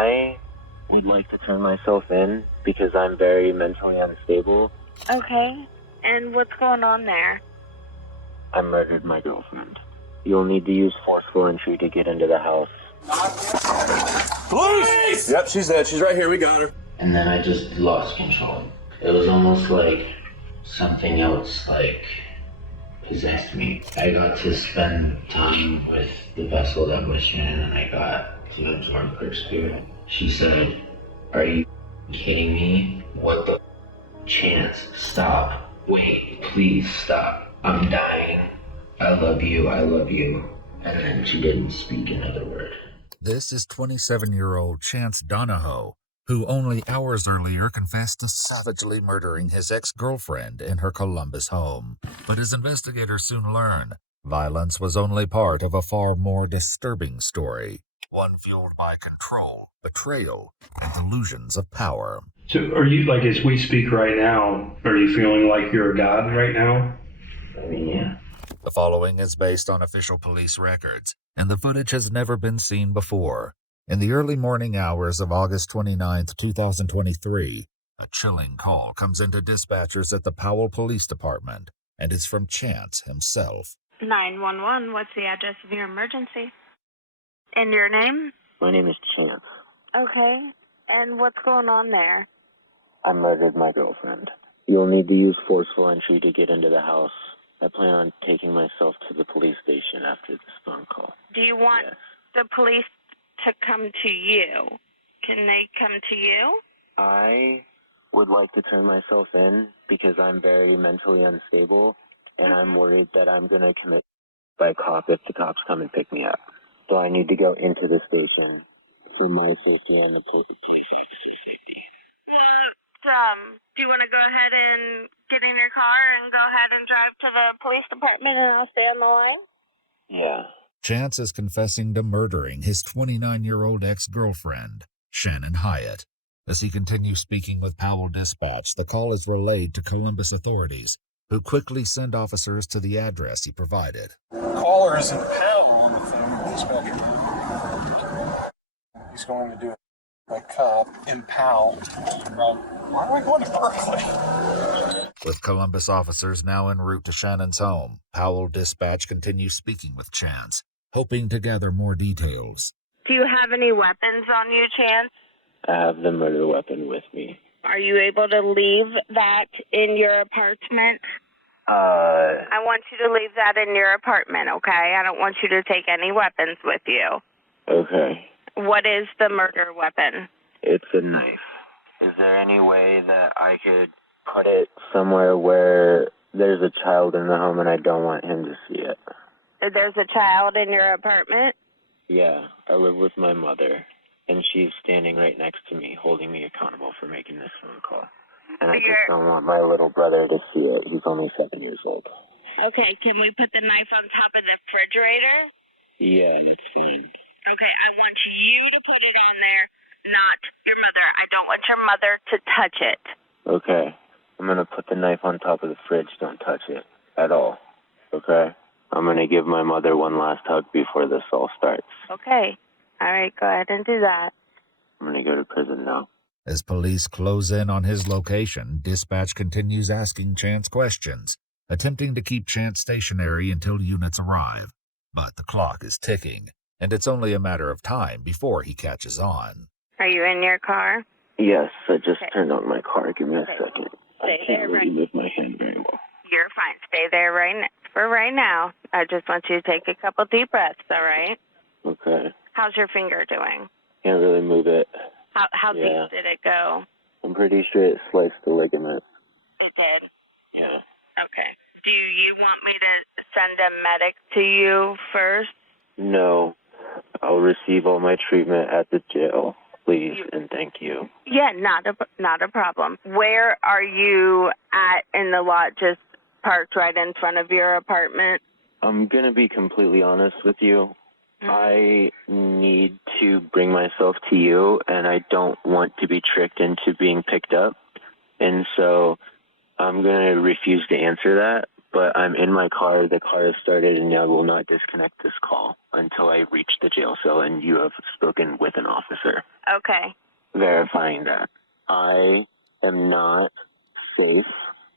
I would like to turn myself in because I'm very mentally unstable. Okay. And what's going on there? I murdered my girlfriend. You'll need to use forceful entry to get into the house. Police! Yep, she's dead. She's right here. We got her. And then I just lost control. It was almost like something else, possessed me. I got to spend time with the vessel that was Shannon, and I got to absorb her spirit. She said, "Are you kidding me? What the Chance? Stop. Wait, please stop. I'm dying. I love you. And then she didn't speak another word." This is 27-year-old Chance Donahoe, who only hours earlier confessed to savagely murdering his ex-girlfriend in her Columbus home. But as investigators soon learn, violence was only part of a far more disturbing story, one fueled by control, betrayal, and delusions of power. So are you, as we speak right now, are you feeling like you're a god right now? I mean, yeah. The following is based on official police records, and the footage has never been seen before. In the early morning hours of August 29, 2023, a chilling call comes into dispatchers at the Powell Police Department, and it's from Chance himself. 911, what's the address of your emergency? And your name? My name is Chance. Okay. And what's going on there? I murdered my girlfriend. You'll need to use forceful entry to get into the house. I plan on taking myself to the police station after this phone call. Do you want the police to come to you? Can they come to you? I would like to turn myself in because I'm very mentally unstable, and I'm worried that I'm going to commit by cop if the cops come and pick me up. So I need to go into the station for my safety and the police officer's safety. Do you want to go ahead and get in your car and go ahead and drive to the police department and I'll stay on the line? Yeah. Chance is confessing to murdering his 29-year-old ex-girlfriend, Shannon Hyatt. As he continues speaking with Powell Dispatch, the call is relayed to Columbus authorities, who quickly send officers to the address he provided. Caller is in Powell on the phone, dispatcher. He's going to do a cop in Powell. Why are we going to Berkeley? With Columbus officers now en route to Shannon's home, Powell Dispatch continues speaking with Chance, hoping to gather more details. Do you have any weapons on you, Chance? I have the murder weapon with me. Are you able to leave that in your apartment? I want you to leave that in your apartment, okay? I don't want you to take any weapons with you. Okay. What is the murder weapon? It's a knife. Is there any way that I could put it somewhere where there's a child in the home and I don't want him to see it? There's a child in your apartment? Yeah, I live with my mother, and she's standing right next to me, holding me accountable for making this phone call. And I just don't want my little brother to see it. He's only 7 years old. Okay, can we put the knife on top of the refrigerator? Yeah, that's fine. Okay, I want you to put it on there, not your mother. I don't want your mother to touch it. Okay. I'm going to put the knife on top of the fridge. Don't touch it at all. Okay? I'm going to give my mother one last hug before this all starts. Okay. All right, go ahead and do that. I'm going to go to prison now. As police close in on his location, Dispatch continues asking Chance questions, attempting to keep Chance stationary until units arrive. But the clock is ticking, and it's only a matter of time before he catches on. Are you in your car? Yes, I just turned on my car. Give me a second. Stay I can't really move my hand very well. You're fine. Stay there for right now. I just want you to take a couple deep breaths, all right? Okay. How's your finger doing? Can't really move it. How deep did it go? I'm pretty sure it sliced the ligament. It did? Yeah. Okay. Do you want me to send a medic to you first? No. I'll receive all my treatment at the jail, please, and thank you. Yeah, not a problem. Where are you at in the lot, just parked right in front of your apartment? I'm going to be completely honest with you. I need to bring myself to you, and I don't want to be tricked into being picked up. And so I'm going to refuse to answer that, but I'm in my car. The car is started, and I will not disconnect this call until I reach the jail cell and you have spoken with an officer. Okay. verifying that I am not safe.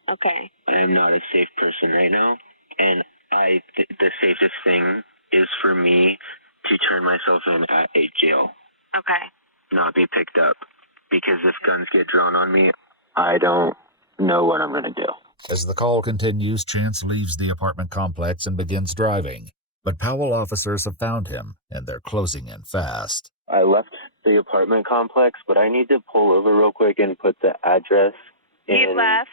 Okay. I am not a safe person right now, and the safest thing is for me to turn myself in at a jail, Okay. not be picked up, because if guns get drawn on me, I don't know what I'm going to do. As the call continues, Chance leaves the apartment complex and begins driving. But Powell officers have found him, and they're closing in fast. I left the apartment complex, but I need to pull over real quick and put the address in. You left?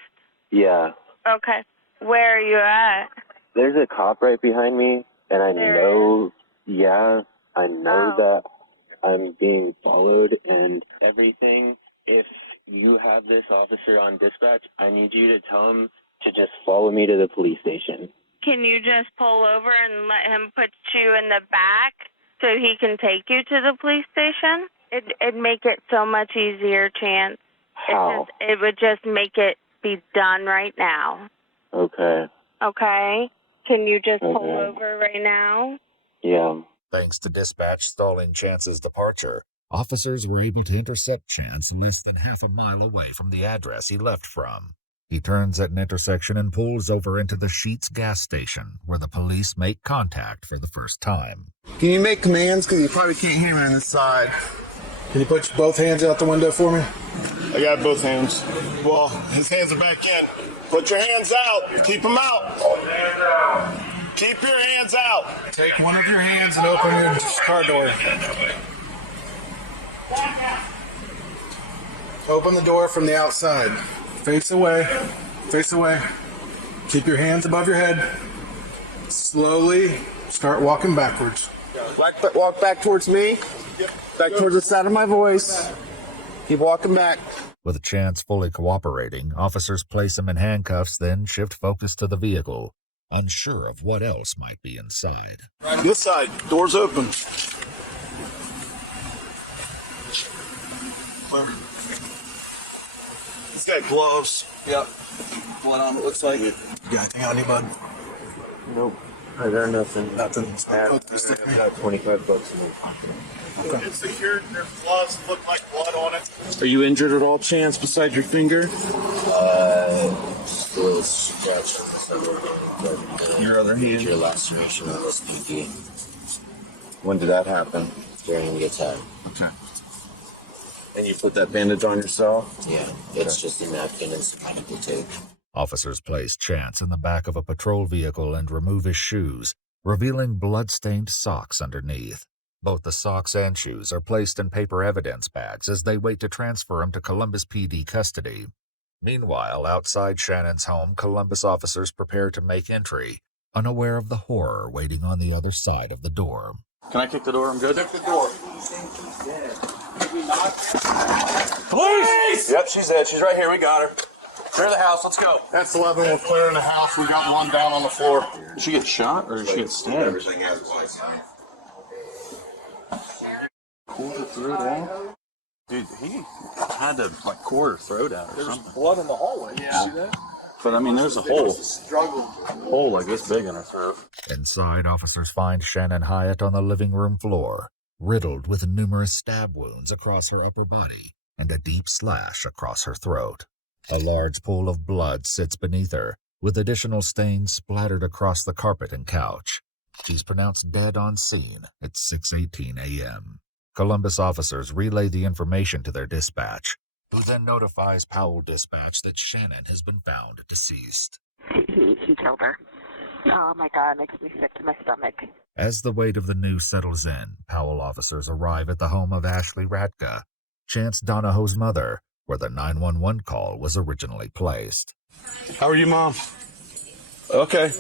Yeah. Okay. Where are you at? There's a cop right behind me, and I know that I'm being followed and everything. If you have this officer on dispatch, I need you to tell him to just follow me to the police station. Can you just pull over and let him put you in the back so he can take you to the police station? It'd make it so much easier, Chance. How? It would just make it be done right now. Okay. Okay? Can you just pull over right now? Yeah. Thanks to dispatch stalling Chance's departure, officers were able to intercept Chance less than half a mile away from the address he left from. He turns at an intersection and pulls over into the Sheetz gas station, where the police make contact for the first time. Can you make commands? Because you probably can't hear me on this side. Can you put both hands out the window for me? I got both hands. Well, his hands are back in. Put your hands out. Keep them out. Keep your hands out. Take one of your hands and open your car door. Open the door from the outside. Face away. Face away. Keep your hands above your head. Slowly start walking backwards. Walk back towards me. Back towards the sound of my voice. Keep walking back. With Chance fully cooperating, officers place him in handcuffs, then shift focus to the vehicle, unsure of what else might be inside. This side. Doors open. He's got gloves. Yep. Blood on it looks like. You got anything on you, bud? Nope. I got nothing. Nothing. I got 25 bucks in my pocket. It's secured. There's gloves that look like blood on it. Are you injured at all, Chance, besides your finger? Just a little scratch on the side of Your other hand? major laceration on this pinky When did that happen? during the attack. Okay. And you put that bandage on yourself? Yeah, it's just a napkin and some medical tape. Officers place Chance in the back of a patrol vehicle and remove his shoes, revealing blood-stained socks underneath. Both the socks and shoes are placed in paper evidence bags as they wait to transfer him to Columbus PD custody. Meanwhile, outside Shannon's home, Columbus officers prepare to make entry, unaware of the horror waiting on the other side of the door. Can I kick the door? I'm good. Kick the door. Police! Yep, she's dead. She's right here. We got her. Clear the house. Let's go. That's 11. We're clearing the house. We got one down on the floor. Did she get shot or did she get stabbed? Everything has lights on. Pulled her throat out? Dude, he had to core her throat out or something. Blood in the hallway. Yeah. You see that? But I mean, there's a hole. Struggle. Hole like this big in her throat. Inside, officers find Shannon Hyatt on the living room floor, riddled with numerous stab wounds across her upper body and a deep slash across her throat. A large pool of blood sits beneath her, with additional stains splattered across the carpet and couch. She's pronounced dead on scene at 6:18 a.m. Columbus officers relay the information to their dispatch, who then notifies Powell Dispatch that Shannon has been found deceased. He killed her. Oh my God, it makes me sick to my stomach. As the weight of the news settles in, Powell officers arrive at the home of Ashley Radka, Chance Donahoe's mother, where the 911 call was originally placed. How are you, Mom? Okay.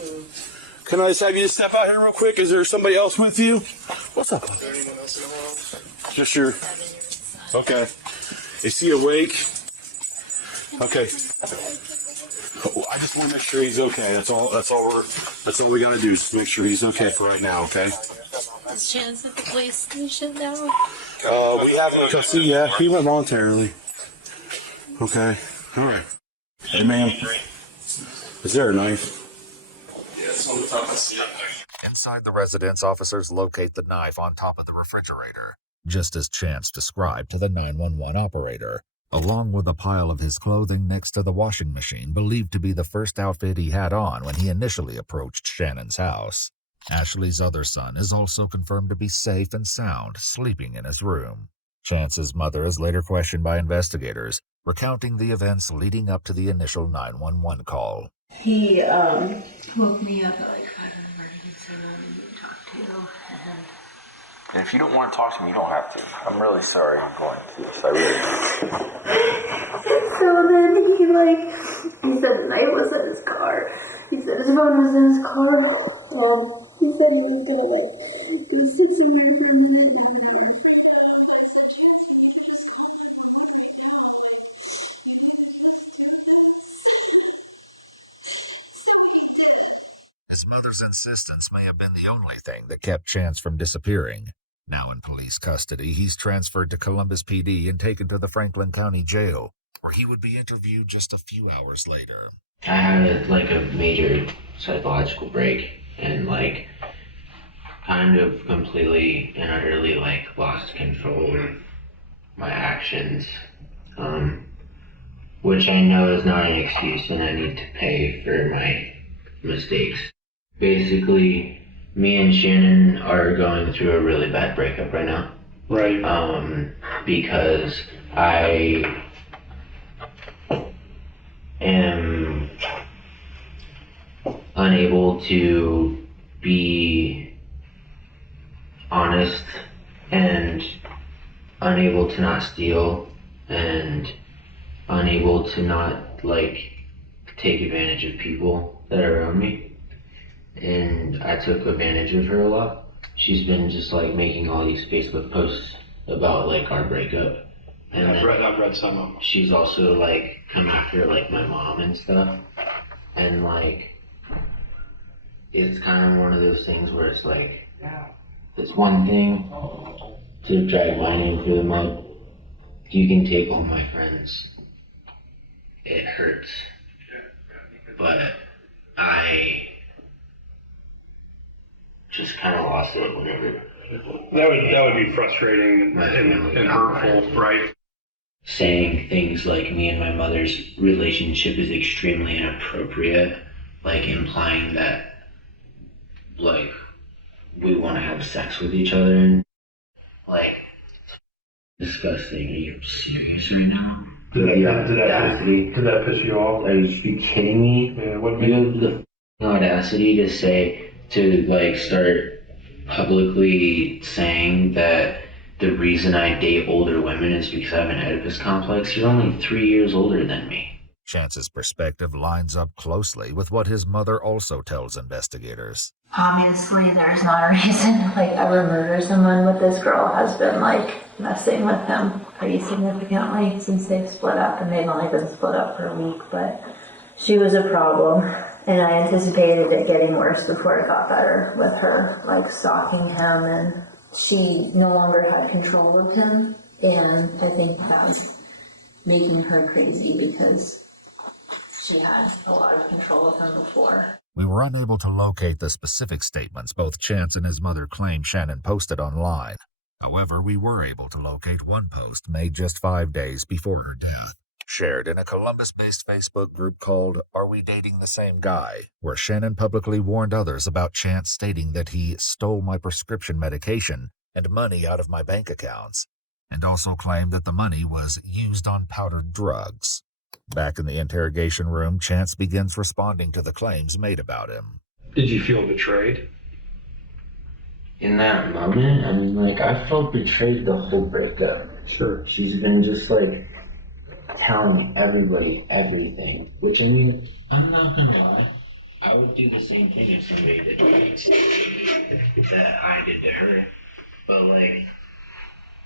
Can I just have you step out here real quick? Is there somebody else with you? What's up? Just your... Okay. Is he awake? Okay. Oh, I just want to make sure he's okay. That's all we gotta do is just make sure he's okay for right now, okay? Is Chance at the police station now? We have him in custody, yeah. He went voluntarily. Okay. All right. Hey, ma'am. Is there a knife? Inside the residence, officers locate the knife on top of the refrigerator. just as Chance described to the 911 operator, along with a pile of his clothing next to the washing machine believed to be the first outfit he had on when he initially approached Shannon's house. Ashley's other son is also confirmed to be safe and sound, sleeping in his room. Chance's mother is later questioned by investigators, recounting the events leading up to the initial 911 call. He woke me up at like 5 in the morning and said, I need to talk to you. And if you don't want to talk to me, you don't have to. I'm really sorry you're going through this. I really am. So then he said the night was in his car. He said his phone was in his car. He said he was gonna do 6 minutes. His mother's insistence may have been the only thing that kept Chance from disappearing. Now in police custody, he's transferred to Columbus PD and taken to the Franklin County Jail, where he would be interviewed just a few hours later. I had a major psychological break and kind of completely and utterly lost control of my actions, which I know is not an excuse and I need to pay for my mistakes. Basically, me and Shannon are going through a really bad breakup right now. Right. Because I am unable to be honest and unable to not steal and unable to not take advantage of people that are around me. And I took advantage of her a lot. She's been just making all these Facebook posts about our breakup. And I've read some of them. She's also come after my mom and stuff. And it's kind of one of those things where it's it's one thing to drag my name through the mud. You can take all my friends. It hurts. But I just kind of lost it whenever. That would be frustrating and hurtful, right? Saying things like me and my mother's relationship is extremely inappropriate, implying that we want to have sex with each other and disgusting. Are you serious right now? Did that piss you off? Are you kidding me? Yeah, what You have the audacity to start publicly saying that the reason I date older women is because I have an Oedipus complex. You're only 3 years older than me. Chance's perspective lines up closely with what his mother also tells investigators. Obviously, there's not a reason to ever murder someone, but this girl has been messing with him pretty significantly since they've split up, and they've only been split up for a week, but she was a problem. And I anticipated it getting worse before it got better with her, stalking him, and she no longer had control of him. And I think that was making her crazy because she had a lot of control of him before. We were unable to locate the specific statements both Chance and his mother claim Shannon posted online. However, we were able to locate one post made just 5 days before her death, shared in a Columbus-based Facebook group called Are We Dating the Same Guy?, where Shannon publicly warned others about Chance, stating that he stole my prescription medication and money out of my bank accounts, and also claimed that the money was used on powdered drugs. Back in the interrogation room, Chance begins responding to the claims made about him. Did you feel betrayed? In that moment, I felt betrayed the whole breakup. Sure. She's been just telling everybody everything, which I'm not gonna lie, I would do the same thing if somebody did that I did to her. But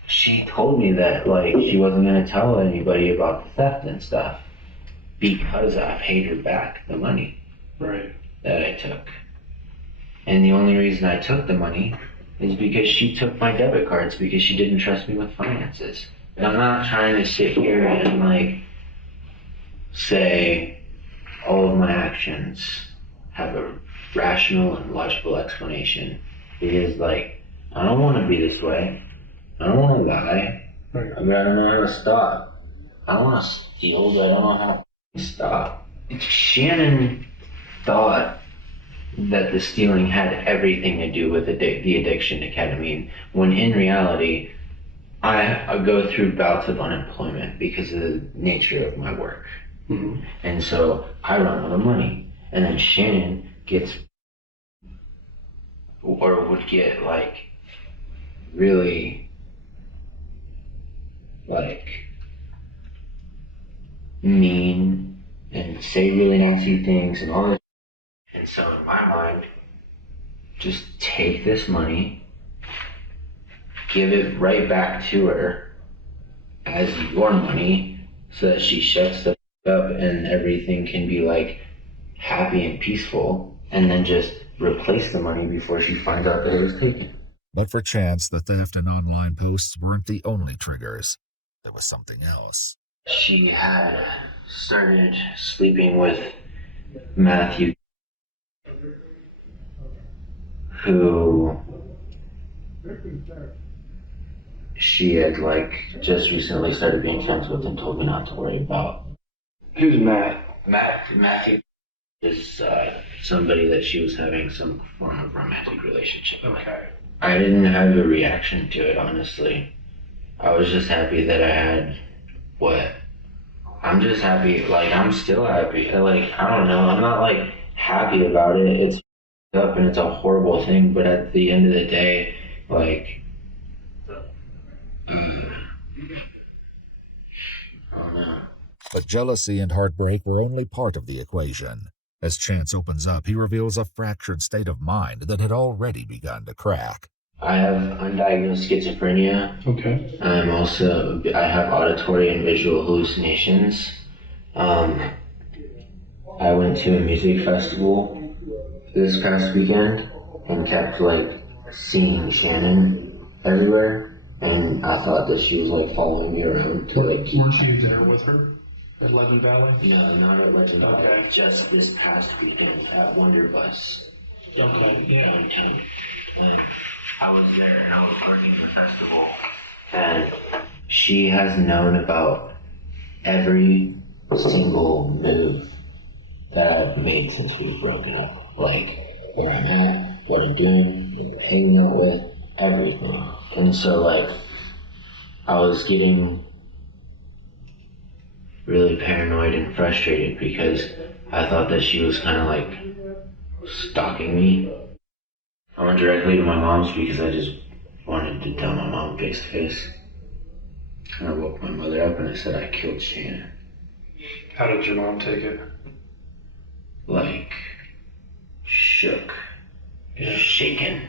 she told me that she wasn't gonna tell anybody about the theft and stuff because I paid her back the money that I took. And the only reason I took the money is because she took my debit cards because she didn't trust me with finances. And I'm not trying to sit here and say all of my actions have a rational and logical explanation. Because I don't want to be this way. I don't want to lie. I gotta know how to stop. I don't want to steal, but I don't know how to stop. Shannon thought that the stealing had everything to do with the addiction to ketamine, when in reality, I go through bouts of unemployment because of the nature of my work. Mm-hmm. And so I run out of money. And then Shannon gets, or would get, like, really, like, mean and say really nasty things and all this. And so in my mind, just take this money, give it right back to her as your money so that she shuts the up and everything can be like happy and peaceful, and then just replace the money before she finds out that it was taken. But for Chance, the theft and online posts weren't the only triggers. There was something else. She had started sleeping with Matthew, who she had like just recently started being friends with and told me not to worry about. Who's Matt? Matthew is somebody that she was having some form of romantic relationship with. Okay. I didn't have a reaction to it, honestly. I was just happy that I had what? I'm just happy, like, I'm still happy. Like, I don't know, I'm not, like, happy about it. It's up and it's a horrible thing, but at the end of the day, like, I don't know. But jealousy and heartbreak were only part of the equation. As Chance opens up, he reveals a fractured state of mind that had already begun to crack. I have undiagnosed schizophrenia. Okay. I have auditory and visual hallucinations. I went to a music festival this past weekend and kept like seeing Shannon everywhere, and I thought that she was like following me around to like. Weren't you there with her at Legend Valley? No, not at Legend Valley. Okay. Just this past weekend at Wonderbus. Okay. Yeah. Downtown. I was there and I was working the festival, and she has known about every single move that I've made since we've broken up. Like where I'm at, what I'm doing, who I'm hanging out with, everything. And so like I was getting really paranoid and frustrated because I thought that she was kind of like stalking me. I went directly to my mom's because I just wanted to tell my mom face to face. And I woke my mother up and I said I killed Shannon. How did your mom take it? Like, shook. Yeah. Shaken.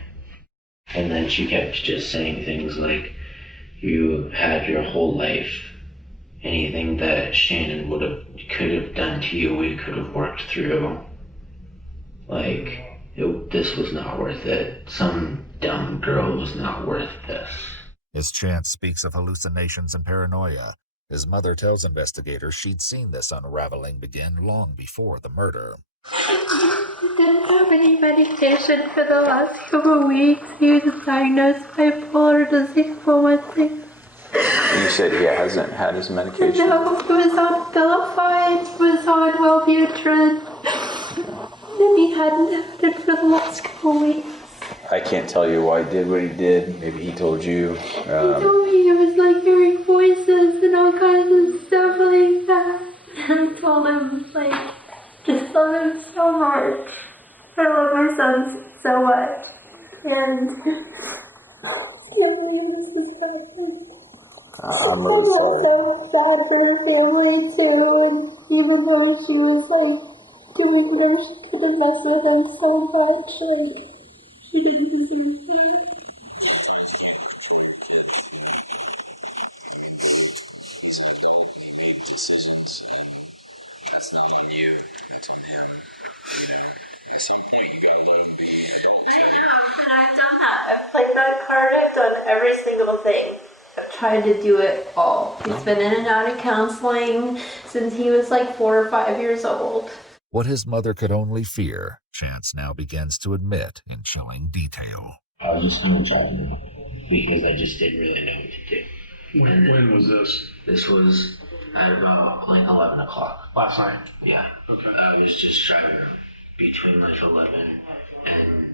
And then she kept just saying things like, you had your whole life. Anything that Shannon could have done to you, we could have worked through. Like, this was not worth it. Some dumb girl was not worth this. As Chance speaks of hallucinations and paranoia, his mother tells investigators she'd seen this unraveling begin long before the murder. He didn't have any medication for the last couple of weeks. He was diagnosed bipolar disease for 1 thing. You said he hasn't had his medication? No, he was on Abilify, he was on Wellbutrin, and he hadn't had it for the last couple of weeks. I can't tell you why he did what he did. Maybe he told you. He told me it was like hearing voices and all kinds of stuff like that. And I told him, like, just love him so much. I love my son so much. And I'm really sorry. sad for the family too. Even though she was like doing her, she couldn't mess with him so much. And he didn't deserve it. Decisions. That's not on you. It's on him. At some point, you gotta let him be adult. I know, and I've done that. I've played that card. I've done every single thing. I've tried to do it all. He's been in and out of counseling since he was like 4 or 5 years old. What his mother could only fear, Chance now begins to admit in chilling detail. I was just gonna try to because I just didn't really know what to do. When was this? This was at about like 11 o'clock. Last night. Yeah. Okay. I was just driving between like 11 and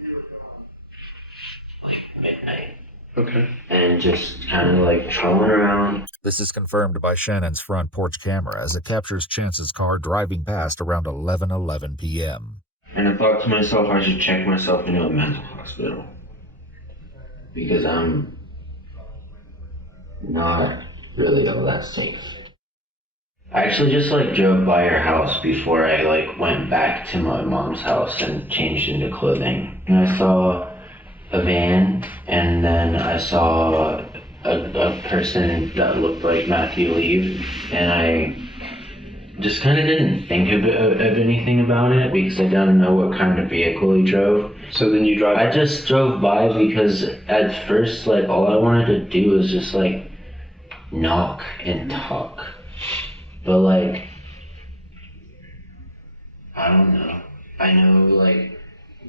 like midnight. Okay. And just kind of like trolling around. This is confirmed by Shannon's front porch camera as it captures Chance's car driving past around 11:11 p.m. And I thought to myself I should check myself into a mental hospital. Because I'm not really all that safe. I actually just like drove by her house before I like went back to my mom's house and changed into clothing. And I saw a van, and then I saw a person that looked like Matthew leave, and I just kind of didn't think of anything about it because I don't know what kind of vehicle he drove. So then you drive. I just drove by because at first, like, all I wanted to do was just like knock and talk, but like I don't know. I know like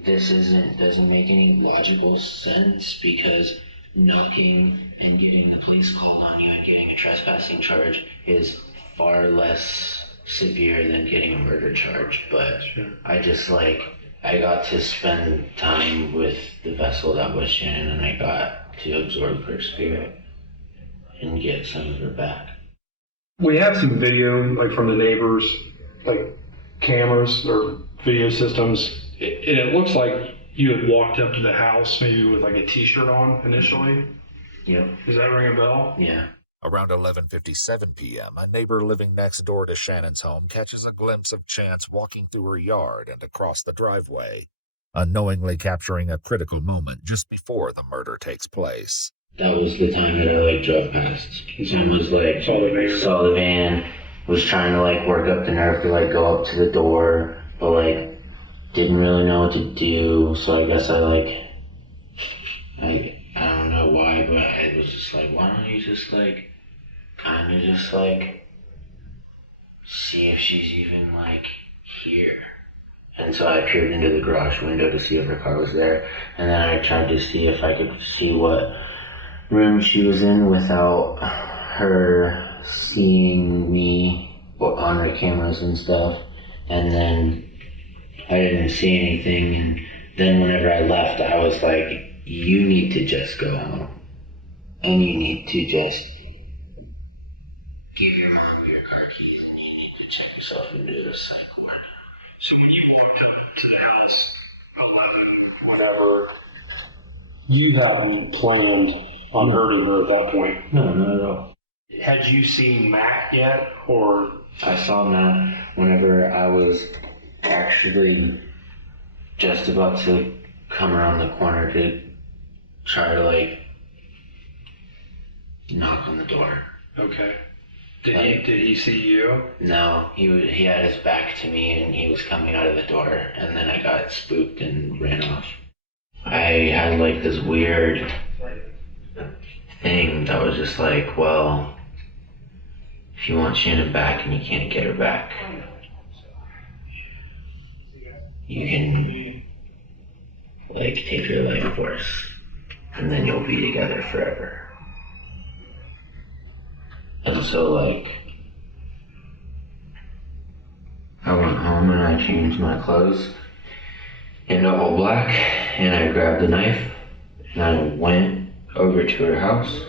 this doesn't make any logical sense because knocking and getting the police call on you and getting a trespassing charge is far less severe than getting a murder charge, but Sure. I got to spend time with the vessel that was Shannon, and I got to absorb her spirit and get some of her back. We have some video, like from the neighbors, like cameras or video systems, and it looks like you had walked up to the house maybe with like a t-shirt on initially. Yep. Does that ring a bell? Yeah. Around 11:57 p.m., a neighbor living next door to Shannon's home catches a glimpse of Chance walking through her yard and across the driveway, unknowingly capturing a critical moment just before the murder takes place. That was the time that I like drove past. Someone was like saw the van, was trying to like work up the nerve to like go up to the door, but like didn't really know what to do. So I guess I don't know why, but I was just like, why don't you just like kind of just like see if she's even like here. And so I peered into the garage window to see if her car was there, and then I tried to see if I could see what room she was in without her seeing me on her cameras and stuff. And then I didn't see anything, and then whenever I left, I was like, you need to just go home, and you need to just give your mom your car keys, and you need to check yourself into a psych ward. So when you walked up to the house, 11, whatever, you hadn't planned on hurting her at that point? No, not at all. Had you seen Mac yet, or? I saw Matt whenever I was actually just about to come around the corner to try to like knock on the door. Okay. Did he see you? No, he had his back to me and he was coming out of the door, and then I got spooked and ran off. I had like this weird thing that was just like, well, if you want Shannon back and you can't get her back, you can like take her life force, and then you'll be together forever. And so like I went home and I changed my clothes into all black, and I grabbed a knife and I went over to her house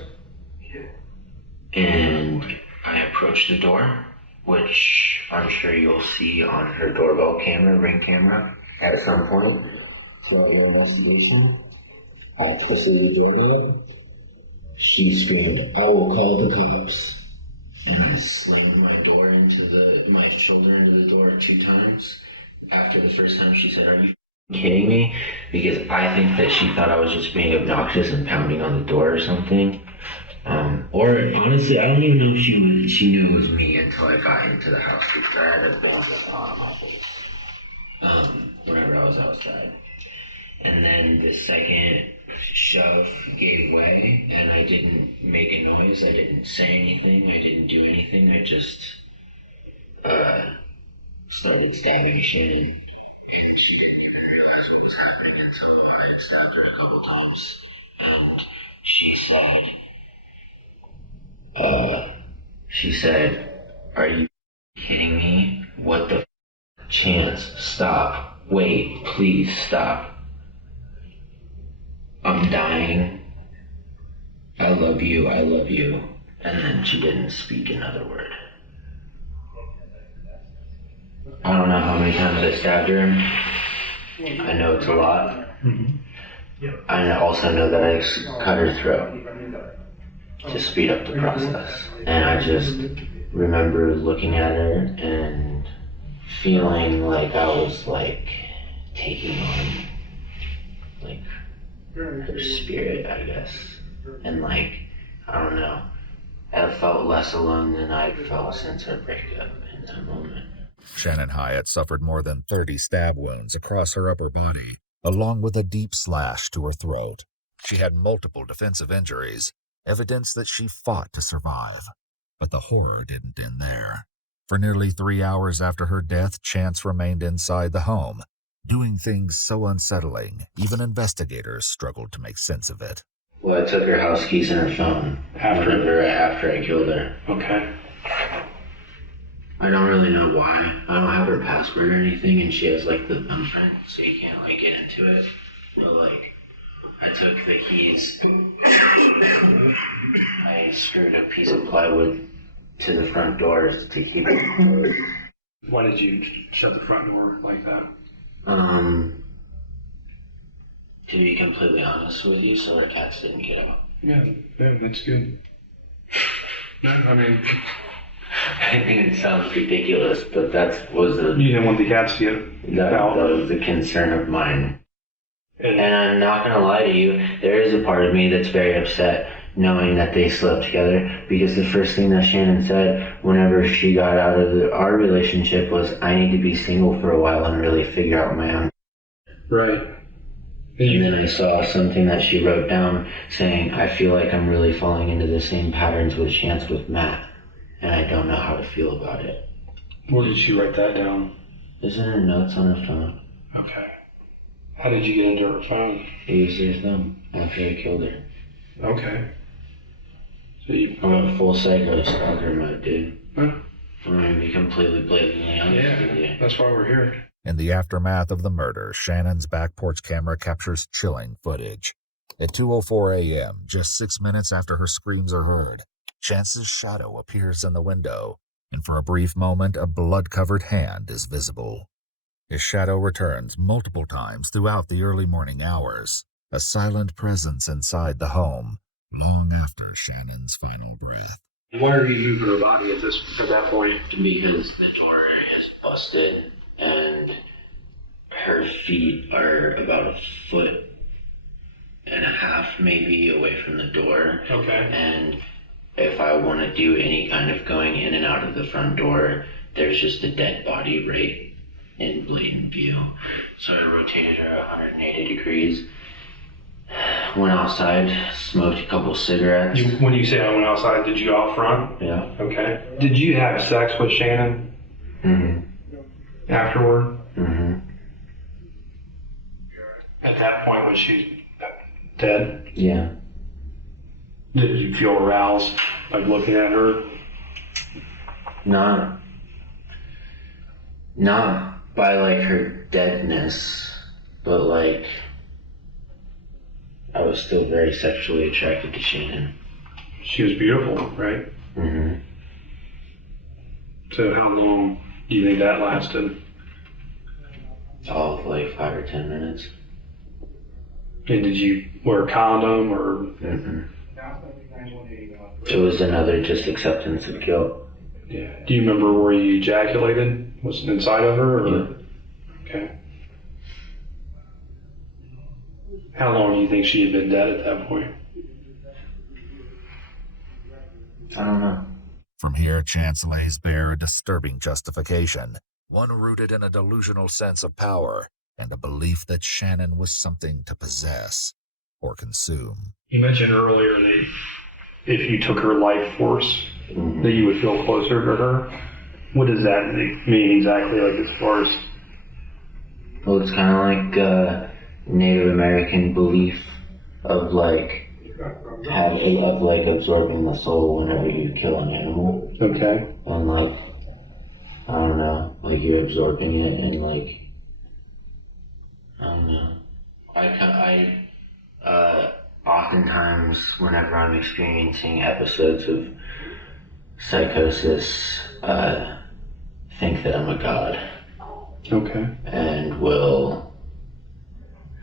and I approached the door, which I'm sure you'll see on her doorbell camera, ring camera, at some point throughout your investigation. I twisted the door down. She screamed, "I will call the cops." And I slammed my shoulder into the door 2 times. After the first time she said, "Are you kidding me?" Because I think that she thought I was just being obnoxious and pounding on the door or something. Or honestly, I don't even know if she knew it was me until I got into the house, because I had a bang on my face whenever I was outside. And then the second shove gave way, and I didn't make a noise, I didn't say anything, I didn't do anything, I just started stabbing Shannon. And she didn't realize what was happening until I had stabbed her a couple times. And She said, "Are you kidding me? What the Chance, stop. Wait, please stop. I'm dying. I love you, I love you." And then she didn't speak another word. I don't know how many times I stabbed her. I know it's a lot. I also know that I cut her throat to speed up the process. And I just remember looking at her and feeling like I was like taking on like her spirit, I guess. And like, I don't know, I felt less alone than I'd felt since our breakup in that moment. Shannon Hyatt suffered more than 30 stab wounds across her upper body, along with a deep slash to her throat. She had multiple defensive injuries, evidence that she fought to survive. But the horror didn't end there. For nearly 3 hours after her death, Chance remained inside the home, doing things so unsettling, even investigators struggled to make sense of it. Well, I took her house keys and her phone after I killed her. Okay. I don't really know why. I don't have her password or anything, and she has like the thumbprint, so you can't like get into it. But like, I took the keys. I screwed a piece of plywood to the front door to keep it closed. Why did you shut the front door like that? To be completely honest with you, so our cats didn't get out. Yeah, that's good. No, I mean, I think it sounds ridiculous, but was the... You didn't want the cats to get out. That was the concern of mine. And I'm not gonna lie to you, there is a part of me that's very upset knowing that they slept together, because the first thing that Shannon said whenever she got out of our relationship was, "I need to be single for a while and really figure out my own." Right. And then I saw something that she wrote down saying, "I feel like I'm really falling into the same patterns with Chance with Matt, and I don't know how to feel about it." Where did she write that down? It's in her notes on her phone. Okay. How did you get into her phone? I used her thumb after I killed her. Okay. So you... I'm a full psycho stalker mode, dude. Huh? I'm gonna be completely blatantly honest with you. That's why we're here. In the aftermath of the murder, Shannon's back porch camera captures chilling footage. At 2:04 a.m., just 6 minutes after her screams are heard, Chance's shadow appears in the window, and for a brief moment, a blood-covered hand is visible. His shadow returns multiple times throughout the early morning hours, a silent presence inside the home, long after Shannon's final breath. Why are you moving her body at that point? Because the door has busted, and her feet are about 1.5 feet maybe away from the door. Okay. And if I want to do any kind of going in and out of the front door, there's just a dead body right in blatant view. So I rotated her 180 degrees, went outside, smoked a couple cigarettes. When you say I went outside, did you go out front? Yeah. Okay. Did you have sex with Shannon? Mm-hmm. Afterward? Mm-hmm. At that point, was she dead? Yeah. Did you feel aroused, like looking at her? Not by like her deadness, but like I was still very sexually attracted to Shannon. She was beautiful, right? Mm-hmm. So how long do you think that lasted? All of like 5 or 10 minutes. And did you wear a condom or? Mm-hmm. It was another just acceptance of guilt. Yeah. Do you remember where you ejaculated? Was it inside of her? Or? Yeah. Okay. How long do you think she had been dead at that point? I don't know. From here, Chance lays bare a disturbing justification, one rooted in a delusional sense of power and a belief that Shannon was something to possess or consume. You mentioned earlier that if you took her life force, that you would feel closer to her. What does that mean exactly, like as far as? Well, it's kind of like a Native American belief of like of like absorbing the soul whenever you kill an animal. Okay. And like, I don't know, like you're absorbing it and like, I don't know. Oftentimes whenever I'm experiencing episodes of psychosis, think that I'm a god. Okay. And will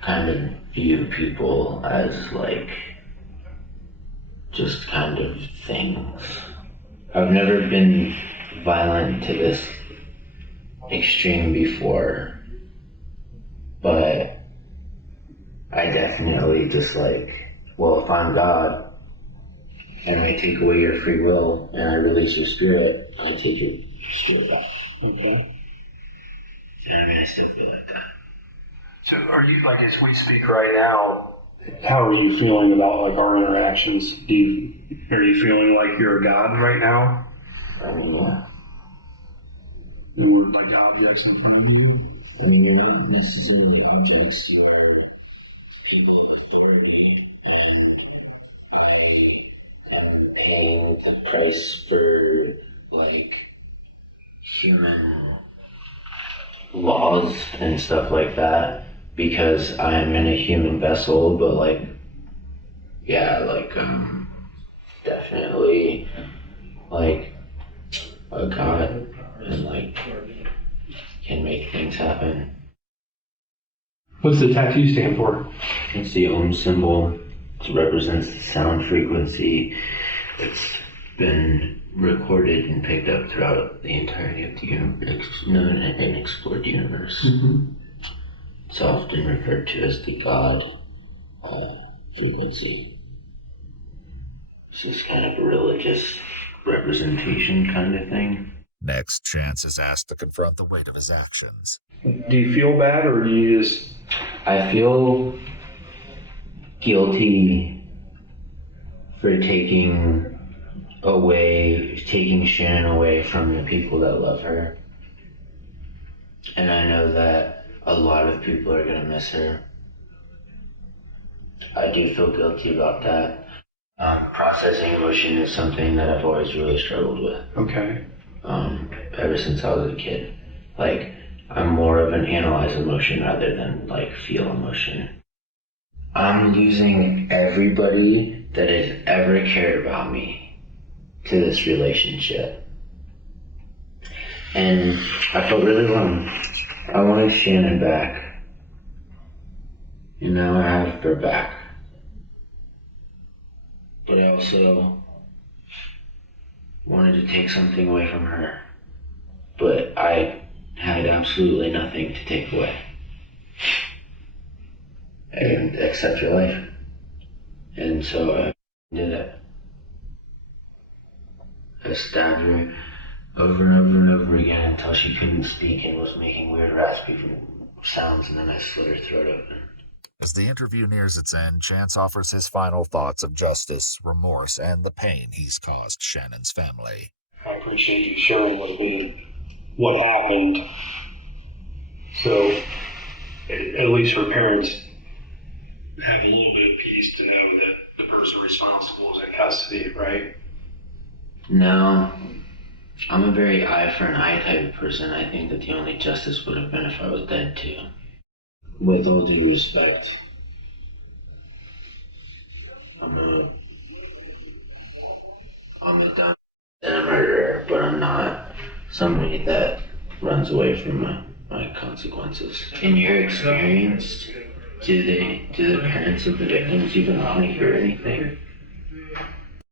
kind of view people as like just kind of things. I've never been violent to this extreme before, but I definitely just like, well, if I'm God and I take away your free will and I release your spirit, I take your spirit back. Okay. And I mean, I still feel like that. So are you, like, as we speak right now, how are you feeling about like our interactions? Are you feeling like you're a god right now? I mean, yeah. And we're like objects in front of you? I mean, you're not necessarily objects or people of authority, and I paying the price for like human laws and stuff like that because I am in a human vessel, but like, yeah, like, definitely like a god and like can make things happen. What's the tattoo stand for? It's the Om symbol. It represents the sound frequency. It's been recorded and picked up throughout the entirety of the known and unexplored universe. Mm-hmm. It's often referred to as the God frequency. It's just kind of a religious representation kind of thing. Next, Chance is asked to confront the weight of his actions. Do you feel bad or do you just... I feel guilty for taking Shannon away from the people that love her. And I know that a lot of people are gonna miss her. I do feel guilty about that. Processing emotion is something that I've always really struggled with. Okay. Ever since I was a kid. Like, I'm more of an analyze emotion rather than like feel emotion. I'm losing everybody that has ever cared about me to this relationship. And I felt really wrong. I wanted Shannon back. And now I have her back. But I also wanted to take something away from her. But I had absolutely nothing to take away. And accept your life. And so I did it. I stabbed her over and over and over again until she couldn't speak and was making weird raspy sounds, and then I slit her throat open. As the interview nears its end, Chance offers his final thoughts of justice, remorse, and the pain he's caused Shannon's family. I appreciate you sharing with me what happened. So, at least for parents, have a little bit of peace to know that the person responsible is in custody, right? No. I'm a very eye for an eye type of person. I think that the only justice would have been if I was dead too. With all due respect, I'm a murderer, but I'm not somebody that runs away from my consequences. In your experience, do the parents of the victims even want to hear anything?